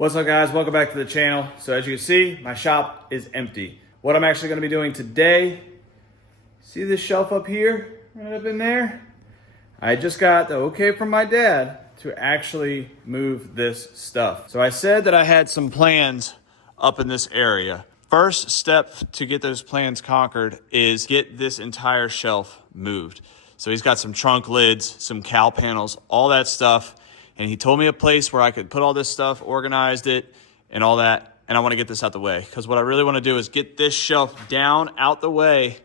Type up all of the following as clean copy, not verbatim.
What's up, guys? Welcome back to the channel. So as you can see, my shop is empty. What I'm actually going to be doing today, see this shelf up here, right up in there? I just got the okay from my dad to actually move this stuff. So I said that I had some plans up in this area. First step to get those plans conquered is get this entire shelf moved. So he's got some trunk lids, some cowl panels, all that stuff. And he told me a place where I could put all this stuff, organized it, and all that. And I want to get this out the way. Because what I really want to do is get this shelf down, out the way,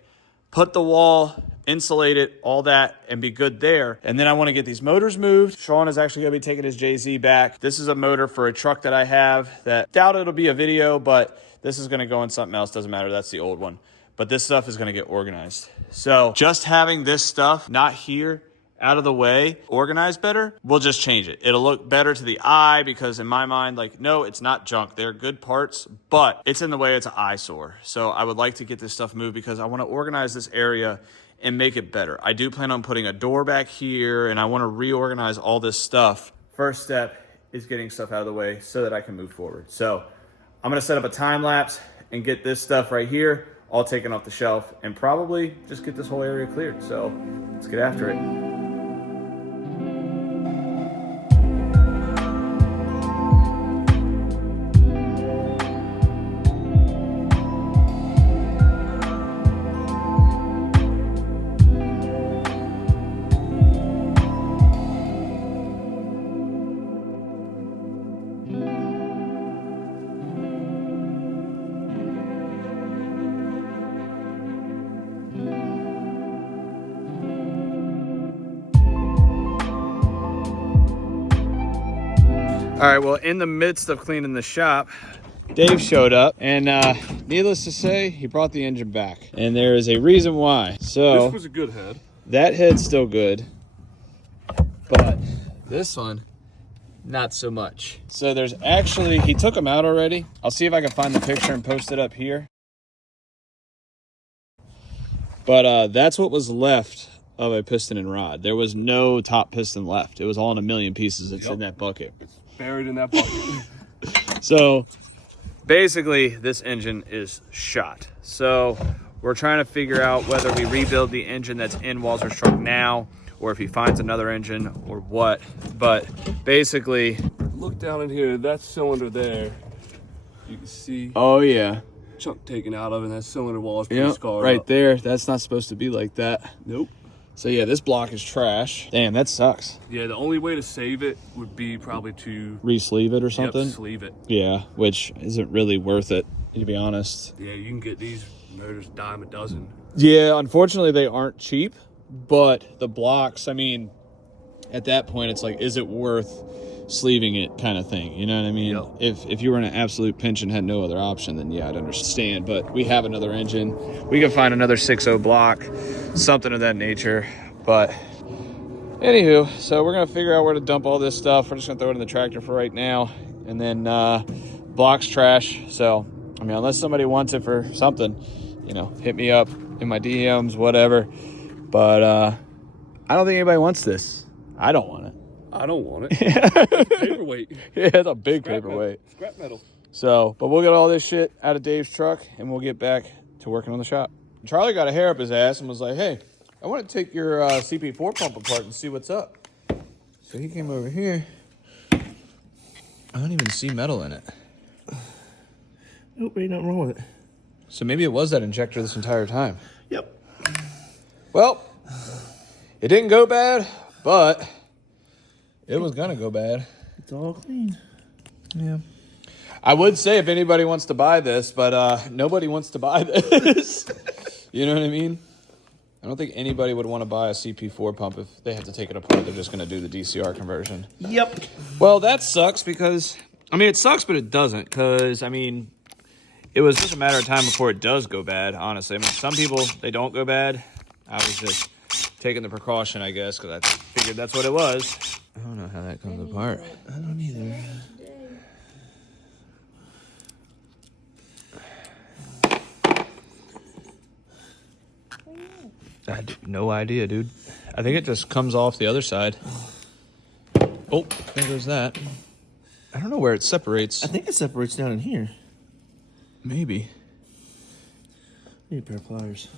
put the wall, insulate it, all that, and be good there. And then I want to get these motors moved. Sean is actually going to be taking his JZ back. This is a motor for a truck that I have that doubt it'll be a video, but this is going to go in something else. Doesn't matter. That's the old one. But this stuff is going to get organized. So just having this stuff not here, out of the way, organized better, we'll just change it. It'll look better to the eye because in my mind, like, no, it's not junk. They're good parts, but it's in the way. It's an eyesore. So I would like to get this stuff moved because I want to organize this area and make it better. I do plan on putting a door back here and I want to reorganize all this stuff. First step is getting stuff out of the way so that I can move forward. So I'm going to set up a time lapse and get this stuff right here all taken off the shelf and probably just get this whole area cleared. So let's get after it. All right, well, in the midst of cleaning the shop, Dave showed up, and needless to say, he brought the engine back. And there is a reason why. So this was a good head. That head's still good, but this one, not so much. So there's actually, he took them out already. I'll see if I can find the picture and post it up here. But that's what was left of a piston and rod. There was no top piston left. It was all in a million pieces. It's in that bucket. It's buried in that bucket. So basically this engine is shot. So we're trying to figure out whether we rebuild the engine that's in Walter's truck now or if he finds another engine or what. But basically, look down in here, that cylinder there, you can see oh yeah, chunk taken out of it, and that cylinder wall is pretty scarred right up. there. That's not supposed to be like that. Nope. So yeah, this block is trash. Damn, that sucks. Yeah, the only way to save it would be probably to re-sleeve it or something. Yep, sleeve it. Yeah, which isn't really worth it, to be honest. Yeah, you can get these motors dime a dozen. Yeah, unfortunately they aren't cheap, but the blocks, I mean, at that point it's like, is it worth sleeving it kind of thing, you know what I mean? Yep. If you were in an absolute pinch and had no other option, then yeah, I'd understand. But we have another engine. We can find another 6.0 block, something of that nature. But anywho, so we're gonna figure out where to dump all this stuff. We're just gonna throw it in the tractor for right now, and then block's trash. So I mean, unless somebody wants it for something, you know, hit me up in my DMs, whatever. But I don't think anybody wants this. I don't want it. I don't want it. Paperweight. Yeah, it's a big Scrap paperweight. Metal. Scrap metal. So, but we'll get all this shit out of Dave's truck and we'll get back to working on the shop. Charlie got a hair up his ass and was like, hey, I want to take your CP4 pump apart and see what's up. So he came over here. I don't even see metal in it. Nope, ain't nothing wrong with it. So maybe it was that injector this entire time. Yep. Well, it didn't go bad, but it was gonna go bad. It's all clean. Yeah. I would say if anybody wants to buy this, but nobody wants to buy this. You know what I mean? I don't think anybody would want to buy a CP4 pump if they have to take it apart. They're just going to do the DCR conversion. Yep. Well, that sucks because, I mean, it sucks, but it doesn't. Because, I mean, it was just a matter of time before it does go bad, honestly. I mean, some people, they don't go bad. I was just taking the precaution, I guess, because I figured that's what it was. I don't know how that comes apart. I don't either. I have no idea, dude. I think it just comes off the other side. Oh, there goes that. I don't know where it separates. I think it separates down in here. Maybe. Need a pair of pliers.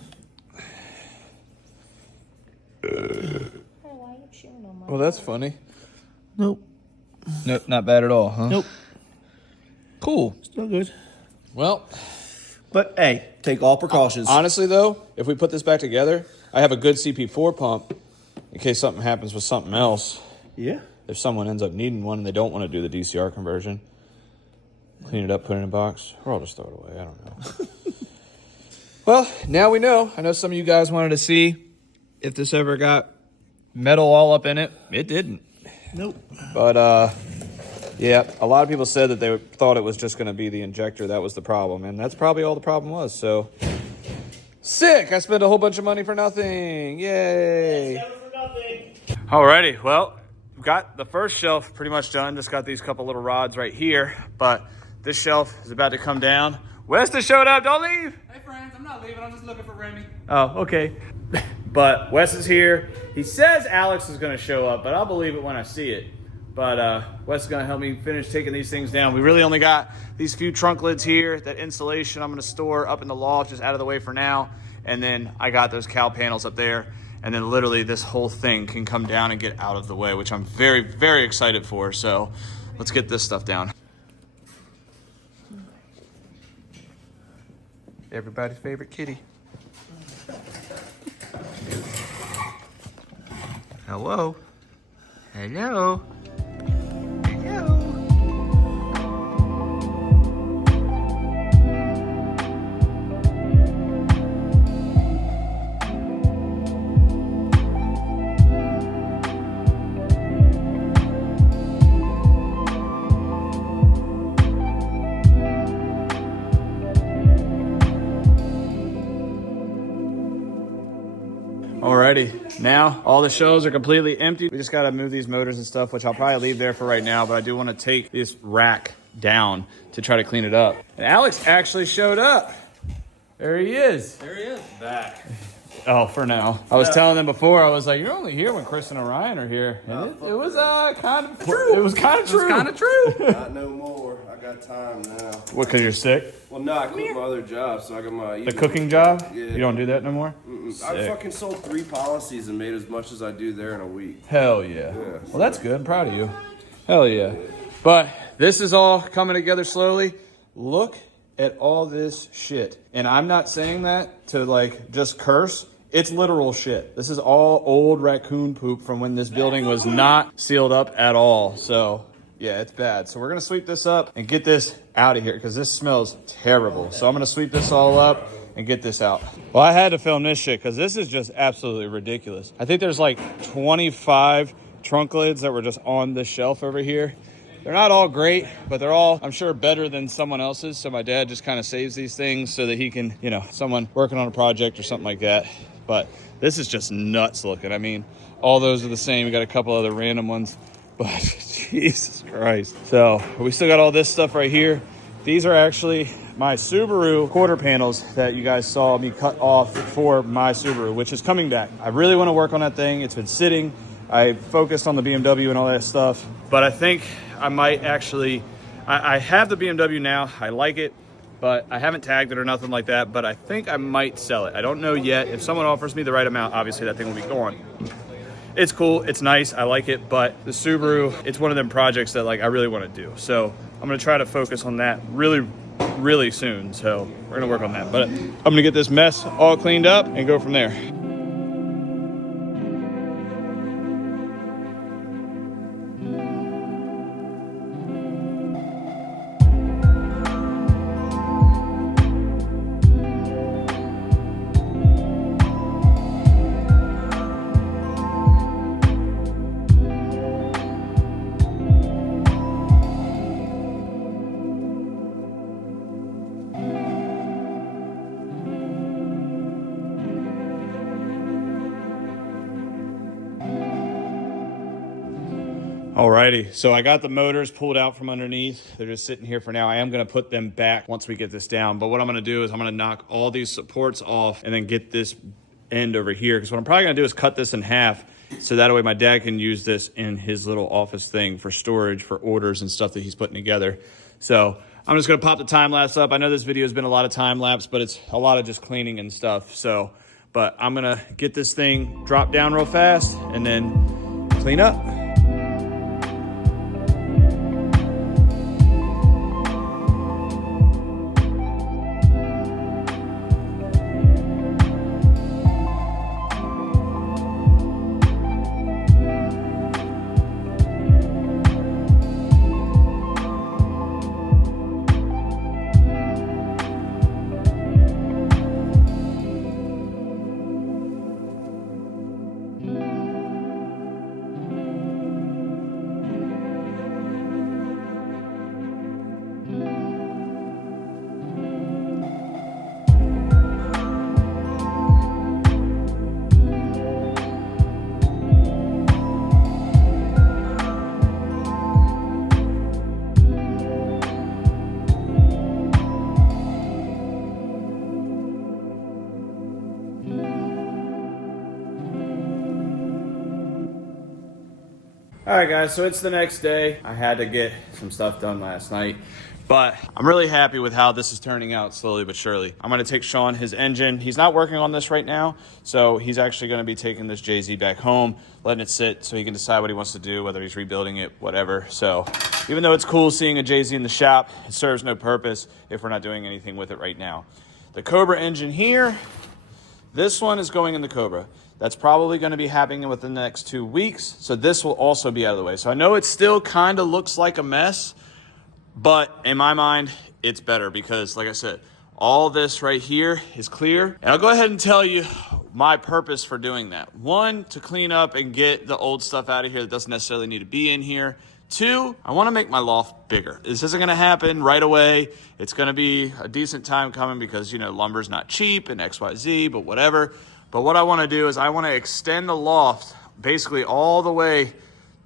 Well, that's funny. Nope. Nope, not bad at all, huh? Nope. Cool. Still good. Well, but hey, take all precautions. Honestly, though, if we put this back together, I have a good CP4 pump in case something happens with something else. Yeah. If someone ends up needing one and they don't want to do the DCR conversion, clean it up, put it in a box, or I'll just throw it away. I don't know. Well, now we know. I know some of you guys wanted to see if this ever got metal all up in it. It didn't. Nope. But, yeah, a lot of people said that they thought it was just going to be the injector that was the problem, and that's probably all the problem was, so. Sick! I spent a whole bunch of money for nothing. Yay! Never for nothing. Alrighty, well, we've got the first shelf pretty much done. Just got these couple little rods right here, but this shelf is about to come down. Wes showed up, don't leave! Hey friends, I'm not leaving, I'm just looking for Remy. Oh, okay. But Wes is here. He says Alex is gonna show up, but I'll believe it when I see it. But Wes is gonna help me finish taking these things down. We really only got these few trunk lids here. That insulation I'm gonna store up in the loft, just out of the way for now. And then I got those cowl panels up there. And then literally this whole thing can come down and get out of the way, which I'm very, very excited for. So let's get this stuff down. Everybody's favorite kitty. Hello. Hello. Hello. Alrighty, now all the shelves are completely empty. We just gotta move these motors and stuff, which I'll probably leave there for right now, but I do wanna take this rack down to try to clean it up. And Alex actually showed up. There he is. There he is. Back. Oh, for now. I was telling them before, I was like, you're only here when Chris and Orion are here. And it was kind of true. It was kind of true. It's kind of true. Not no more. I got time now. What, because you're sick? Well, no, I quit my other job, so I got my... The cooking job? Yeah. You don't do that no more? I fucking sold 3 policies and made as much as I do there in a week. Hell yeah. Well, that's good. I'm proud of you. Hell yeah. But this is all coming together slowly. Look at all this shit. And I'm not saying that to like just curse. It's literal shit. This is all old raccoon poop from when this building was not sealed up at all. So yeah, it's bad. So we're gonna sweep this up and get this out of here because this smells terrible. So I'm gonna sweep this all up and get this out. Well, I had to film this shit because this is just absolutely ridiculous. I think there's like 25 trunk lids that were just on this shelf over here. They're not all great, but they're all, I'm sure, better than someone else's. So my dad just kind of saves these things so that he can, you know, someone working on a project or something like that. But this is just nuts looking. I mean, all those are the same. We got a couple other random ones, but Jesus Christ. So we still got all this stuff right here. These are actually my Subaru quarter panels that you guys saw me cut off for my Subaru, which is coming back. I really want to work on that thing. It's been sitting. I focused on the BMW and all that stuff, but I think I might actually, I have the BMW now. I like it, but I haven't tagged it or nothing like that, but I think I might sell it. I don't know yet. If someone offers me the right amount, obviously that thing will be gone. It's cool, it's nice, I like it, but the Subaru, it's one of them projects that like I really want to do. So I'm gonna try to focus on that really soon. So we're gonna work on that, but I'm gonna get this mess all cleaned up and go from there. Alrighty, so I got the motors pulled out from underneath. They're just sitting here for now. I am gonna put them back once we get this down, but what I'm gonna do is I'm gonna knock all these supports off and then get this end over here, because what I'm probably gonna do is cut this in half So that way my dad can use this in his little office thing for storage, for orders and stuff that he's putting together. So I'm just gonna pop the time lapse up. I know this video has been a lot of time lapse, but it's a lot of just cleaning and stuff. So, but I'm gonna get this thing dropped down real fast and then clean up. All right, guys, so it's the next day. I had to get some stuff done last night, but I'm really happy with how this is turning out slowly but surely. I'm gonna take Sean his engine. He's not working on this right now, so he's actually gonna be taking this JZ back home, letting it sit so he can decide what he wants to do, whether he's rebuilding it, whatever. So even though it's cool seeing a JZ in the shop, it serves no purpose if we're not doing anything with it right now. The Cobra engine here, this one is going in the Cobra. That's probably going to be happening within the next 2 weeks. So this will also be out of the way. So I know it still kind of looks like a mess, but in my mind, it's better because, like I said, all this right here is clear. And I'll go ahead and tell you my purpose for doing that. One, to clean up and get the old stuff out of here that doesn't necessarily need to be in here. Two, I want to make my loft bigger. This isn't going to happen right away. It's going to be a decent time coming because, you know, lumber's not cheap and XYZ, but whatever. But what I want to do is I want to extend the loft basically all the way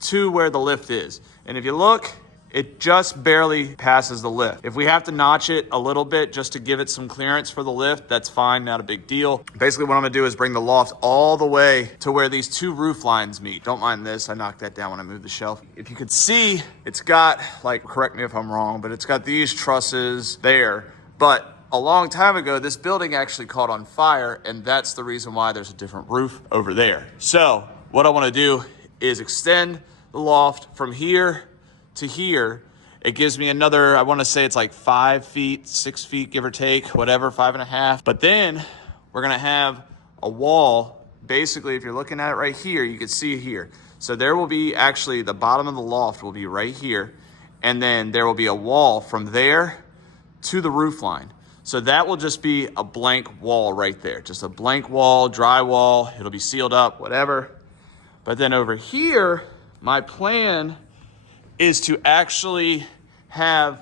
to where the lift is. And if you look, it just barely passes the lift. If we have to notch it a little bit just to give it some clearance for the lift, that's fine, not a big deal. Basically what I'm gonna do is bring the loft all the way to where these two roof lines meet. Don't mind this, I knocked that down when I moved the shelf. If you could see, it's got, like, correct me if I'm wrong, but it's got these trusses there. But a long time ago, this building actually caught on fire, and that's the reason why there's a different roof over there. So what I want to do is extend the loft from here to here. It gives me another, I want to say it's like 5 feet, 6 feet, give or take, whatever, 5.5. But then we're going to have a wall. Basically, if you're looking at it right here, you can see it here. So there will be actually, the bottom of the loft will be right here. And then there will be a wall from there to the roof line. So that will just be a blank wall right there. Just a blank wall, dry wall. It'll be sealed up, whatever. But then over here, my plan is to actually have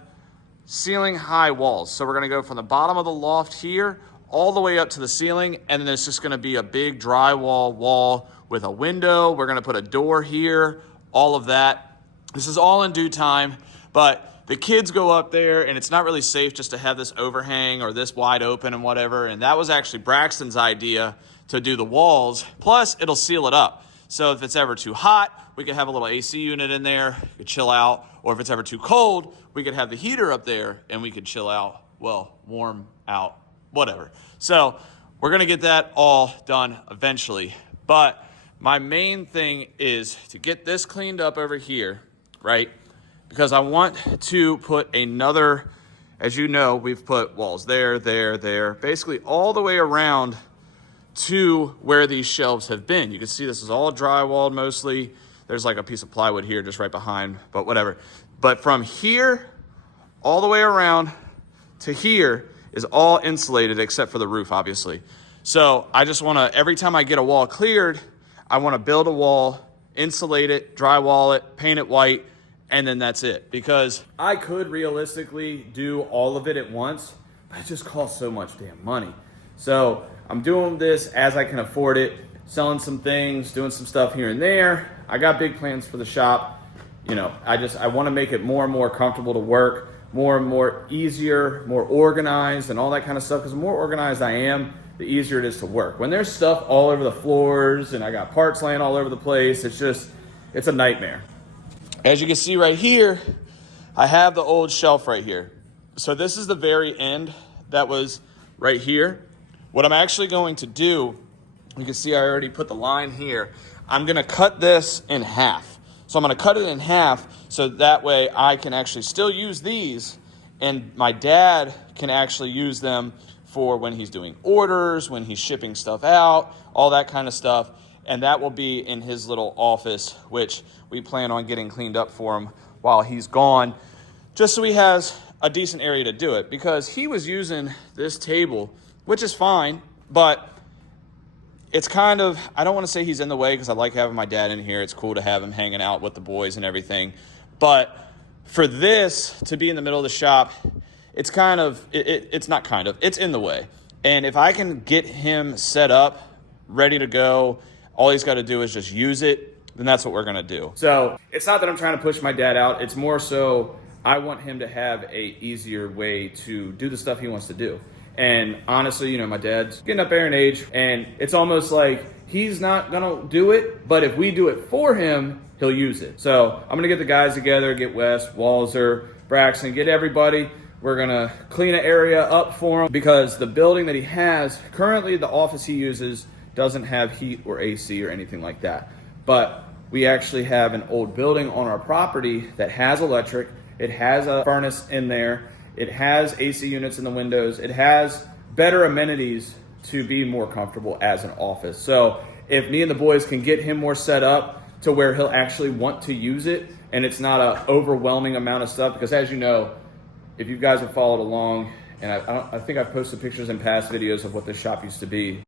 ceiling high walls. So we're gonna go from the bottom of the loft here all the way up to the ceiling, and then it's just gonna be a big drywall wall with a window. We're gonna put a door here, all of that. This is all in due time, but the kids go up there and it's not really safe just to have this overhang or this wide open and whatever. And that was actually Braxton's idea to do the walls. Plus it'll seal it up. So if it's ever too hot, we could have a little AC unit in there, we could chill out. Or if it's ever too cold, we could have the heater up there and we could chill out, well, warm out, whatever. So we're gonna get that all done eventually. But my main thing is to get this cleaned up over here, right? Because I want to put another, as you know, we've put walls there, basically all the way around to where these shelves have been. You can see this is all drywalled mostly. There's like a piece of plywood here just right behind, but whatever. But from here, all the way around to here is all insulated except for the roof, obviously. So I just wanna, every time I get a wall cleared, I wanna build a wall, insulate it, drywall it, paint it white, and then that's it. Because I could realistically do all of it at once, but it just costs so much damn money. So I'm doing this as I can afford it, selling some things, doing some stuff here and there. I got big plans for the shop. You know, I want to make it more and more comfortable to work, more and more easier, more organized and all that kind of stuff. Because the more organized I am, the easier it is to work. When there's stuff all over the floors and I got parts laying all over the place, it's a nightmare. As you can see right here, I have the old shelf right here. So this is the very end that was right here. What I'm actually going to do, you can see I already put the line here. I'm gonna cut this in half. So I'm gonna cut it in half so that way I can actually still use these, and my dad can actually use them for when he's doing orders, when he's shipping stuff out, all that kind of stuff. And that will be in his little office, which we plan on getting cleaned up for him while he's gone, just so he has a decent area to do it. Because he was using this table, which is fine, but it's kind of, I don't want to say he's in the way because I like having my dad in here. It's cool to have him hanging out with the boys and everything. But for this to be in the middle of the shop, it's kind of, it's not kind of, it's in the way. And if I can get him set up, ready to go, all he's got to do is just use it, then that's what we're going to do. So it's not that I'm trying to push my dad out. It's more so I want him to have a easier way to do the stuff he wants to do. And honestly, you know, my dad's getting up there in age, and it's almost like he's not going to do it, but if we do it for him, he'll use it. So I'm going to get the guys together, get Wes, Walzer, Braxton, get everybody. We're going to clean an area up for him because the building that he has, currently the office he uses doesn't have heat or AC or anything like that. But we actually have an old building on our property that has electric. It has a furnace in there. It has AC units in the windows. It has better amenities to be more comfortable as an office. So if me and the boys can get him more set up to where he'll actually want to use it, and it's not an overwhelming amount of stuff, because as you know, if you guys have followed along, and I think I've posted pictures in past videos of what this shop used to be.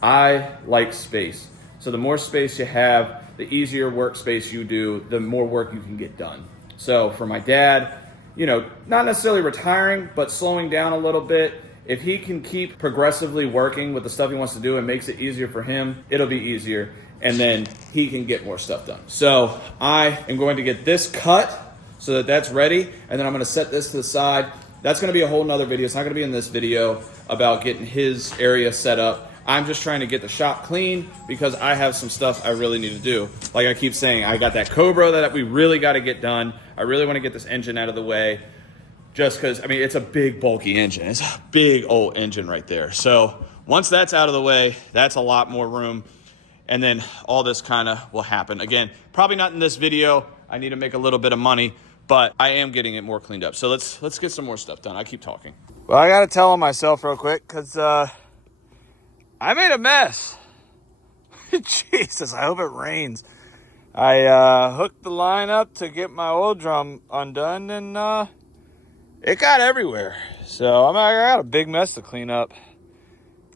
I like space. So the more space you have, the easier workspace you do, the more work you can get done. So for my dad, you know, not necessarily retiring, but slowing down a little bit, if he can keep progressively working with the stuff he wants to do and makes it easier for him, it'll be easier. And then he can get more stuff done. So I am going to get this cut so that that's ready. And then I'm going to set this to the side. That's going to be a whole nother video. It's not going to be in this video about getting his area set up. I'm just trying to get the shop clean because I have some stuff I really need to do. Like I keep saying, I got that Cobra that we really got to get done. I really want to get this engine out of the way just because, I mean, it's a big, bulky engine. It's a big old engine right there. So once that's out of the way, that's a lot more room. And then all this kind of will happen. Again, probably not in this video. I need to make a little bit of money, but I am getting it more cleaned up. So let's get some more stuff done. I keep talking. Well, I got to tell on myself real quick because I made a mess. Jesus, I hope it rains. I hooked the line up to get my oil drum undone, and it got everywhere. So I got a big mess to clean up.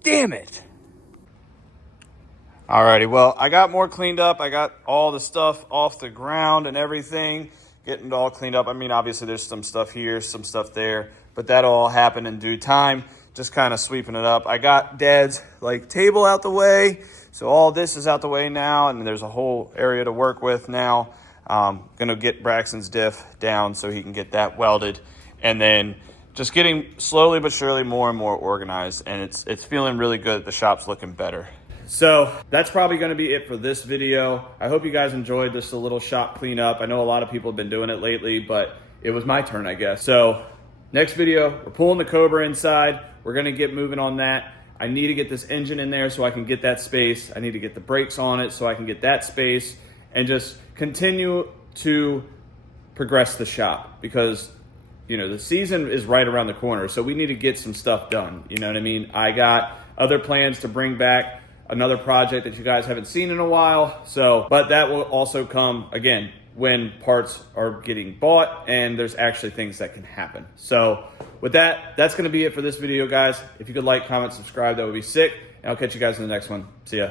Damn it. Alrighty, well, I got more cleaned up. I got all the stuff off the ground and everything, getting it all cleaned up. I mean, obviously there's some stuff here, some stuff there, but that'll all happen in due time. Just kind of sweeping it up. I got Dad's table out the way. So all this is out the way now, and there's a whole area to work with now. Gonna get Braxton's diff down so he can get that welded. And then just getting slowly but surely more and more organized. And it's feeling really good. The shop's looking better. So that's probably going to be it for this video. I hope you guys enjoyed this little shop cleanup. I know a lot of people have been doing it lately, but it was my turn, I guess. So next video, we're pulling the Cobra inside. We're going to get moving on that. I need to get this engine in there so I can get that space. I need to get the brakes on it so I can get that space and just continue to progress the shop because, you know, the season is right around the corner. So we need to get some stuff done. You know what I mean? I got other plans to bring back another project that you guys haven't seen in a while. So, but that will also come again when parts are getting bought and there's actually things that can happen. So with that, that's going to be it for this video, guys. If you could like, comment, subscribe, that would be sick. And I'll catch you guys in the next one. See ya.